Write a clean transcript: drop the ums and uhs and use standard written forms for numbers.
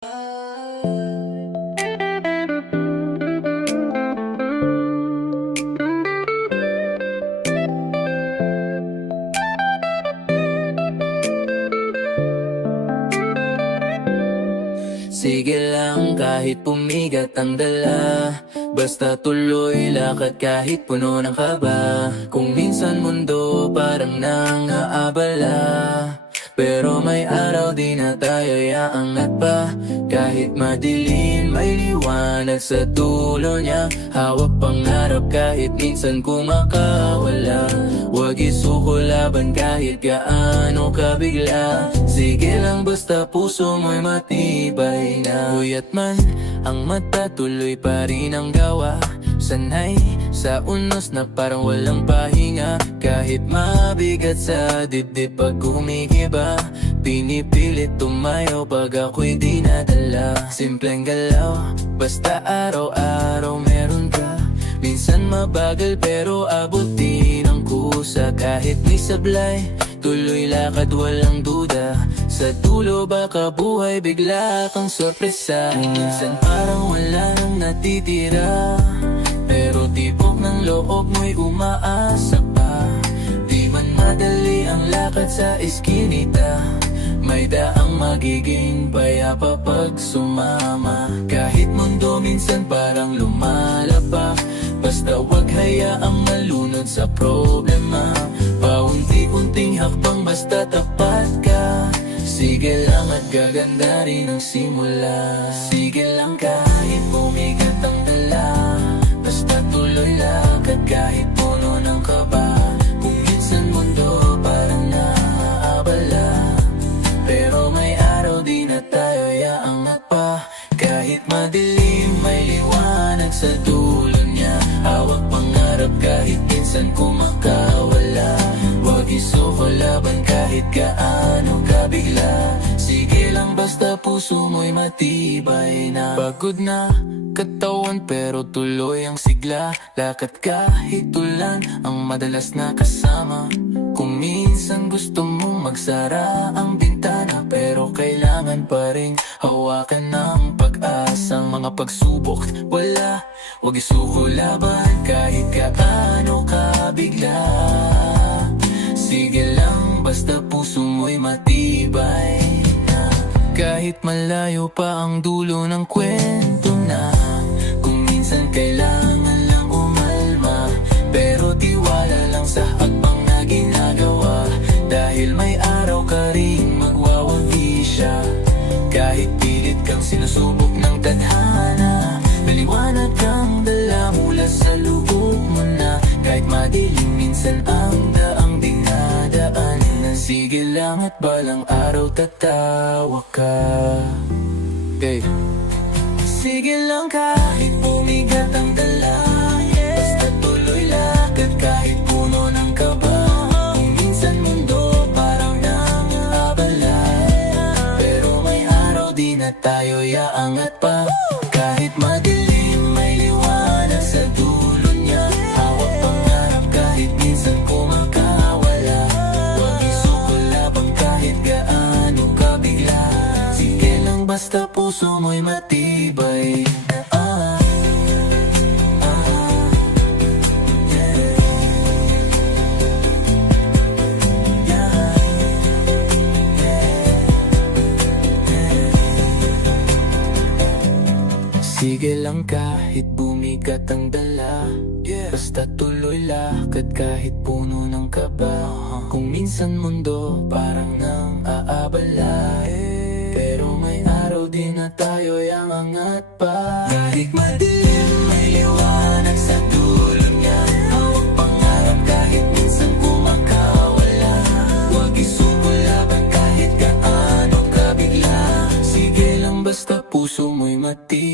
Sige lang kahit pumigat ang dala, basta tuloy lakad kahit puno ng kaba. Kung minsan mundo parang nangaabala, pero may araw di na tayo iaangat pa. Kahit madilim may liwanag sa dulo niya. Hawak pangarap kahit minsan kumakawala. Huwag isuko laban kahit gaano kabigla. Sige lang basta puso mo'y matibay na. Puyat man ang mata, tuloy pa rin ang gawa. Sanay sa unos na parang walang pahinga. Kahit mabigat sa dibdib pag kumikiba, pinipilit tumayo pag ako'y di nadala. Simpleng galaw, basta araw-araw meron ka. Minsan mabagal pero abutin ang kusa. Kahit may sablay, tuloy lakad walang duda. Sa dulo baka buhay bigla kang sorpresa. Minsan parang wala nang natitira, pero tibok ng loob mo'y umaasa pa. Di man madali ang lakad sa eskinita, may daang magiging payapa pag sumama. Kahit mundo minsan parang lumalapak, basta wag hayaang malunod sa problema. Paunti-unting hakbang basta tapat ka. Sige lang at gaganda rin ang simula. Sige lang kahit bumigat ang dala, basta tuloy lakad kahit puno ng kaba. Kung minsan mundo parang naaabala, pero may araw di na tayo iaangat pa. Kahit madilim may liwanag sa dulo niya. Hawak pangarap kahit minsan kumakawala. Huwag isuko laban kahit gaano kabigla. Sige lang basta puso mo'y matibay na. Pagod na katawan pero tuloy ang sigla. Lakad kahit ulan ang madalas na kasama. Kung minsan gusto mong magsara ang bintana, pero kailangan pa rin hawakan ng pag-asang mga pagsubok. Wala, huwag isuko laban kahit gaano kabigla. Sige lang basta puso mo'y matibay na. Kahit malayo pa ang dulo ng kwento na, kung minsan kailangan lang umalma, pero tiwala lang sa hakbang na ginagawa. Dahil may araw ka ring magwawagi siya. Kahit pilit kang sinusubok ng tadhana, maliwanag kang dala mula sa lubog mo na. Kahit madilim minsan ang daang dinadaan, sige lang at balang araw tatawa ka. Okay. Sige lang kahit bumigat ang dala, basta tuloy lakad kahit puno ng kaba. Kung minsan mundo parang nangaabala, pero may araw di na tayo iaangat pa. Kahit madilim may liwanag sa dulo niya. Hawak pangarap kahit minsan kumakawala. Huwag isuko labang kahit gaano kabigla. Sige lang basta puso mo'y matibay na. Sige lang kahit bumigat ang dala, basta tuloy lakad kahit puno ng kaba. Kung minsan mundo parang nang aabala, pero may araw din na tayo iaangat pa. Kahit madilim may liwanag sa dulo niya. Hawak pangarap kahit minsan kumakawala. Huwag isuko laban kahit gaano kabigla. Sige lang basta puso mo'y matibay.